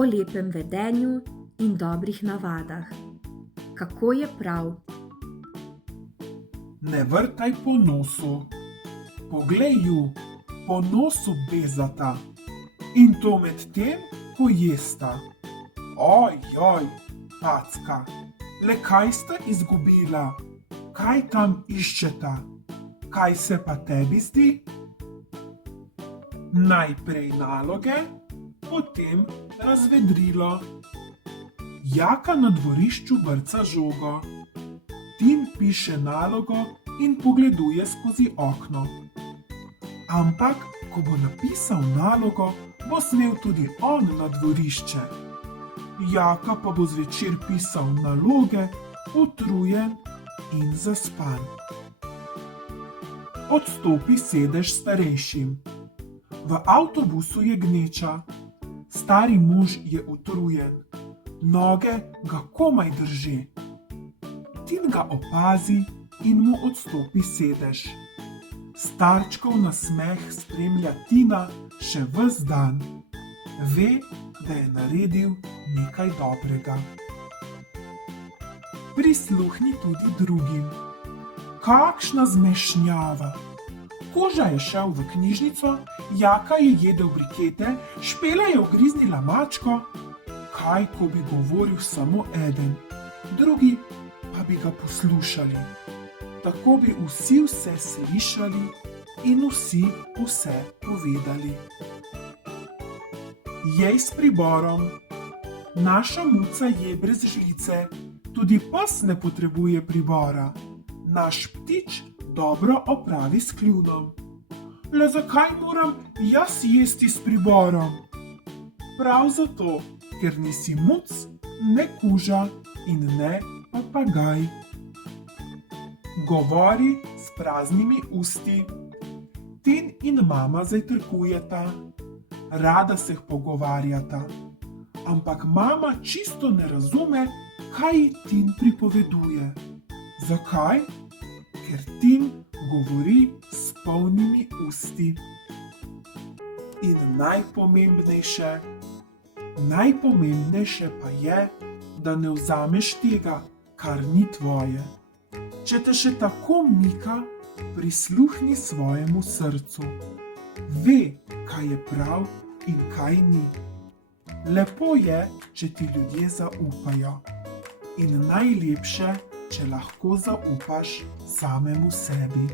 o lepem vedenju in dobrih navadah. Kako je prav? Ne vrtaj po nosu. Poglej ju, po nosu bezata. In to med tem, ko jesta. Oj, packa, le kaj sta izgubila? Kaj tam iščeta? Kaj se pa tebi zdi? Najprej naloge, potem razvedrilo. Jaka na dvorišču brca žogo. Tin piše nalogo in pogleduje skozi okno. Ampak, ko bo napisal nalogo, bo smel tudi on na dvorišče. Jaka pa bo zvečer pisal naloge, utrujen in zaspan. Odstopi sedež starejšim. V avtobusu je gneča. Stari mož je utrujen. Noge ga komaj drži. Tin ga opazi in mu odstopi sedež. Starčkov nasmeh spremlja Tina še ves dan. Ve, da je naredil nekaj dobrega. Prisluhni tudi drugim. Kakšna zmešnjava! Koža je šel v knjižnico, Jaka je jedel brikete, Špela je ugriznila mačko. Kaj, ko bi govoril samo eden, drugi pa bi ga poslušali. Tako bi vsi vse slišali in vsi vse povedali. Jej s priborom. Naša muca je brez žlice, tudi pes ne potrebuje pribora. Naš ptič dobro opravi s kljunom. Le zakaj moram jaz jesti s priborom? Prav zato, ker nisi muc, ne kuža in ne papagaj. Govori s praznimi usti. Tin in mama zajtrkujeta. Rada se pogovarjata. Ampak mama čisto ne razume, kaj ji Tin pripoveduje. Zakaj? Ker Tin govori s polnimi usti. In najpomembnejše pa je, da ne vzameš tega, kar ni tvoje. Če te še tako mika, prisluhni svojemu srcu. Ve, kaj je prav in kaj ni. Lepo je, če ti ljudje zaupajo. In najlepše, če lahko zaupaš samemu sebi.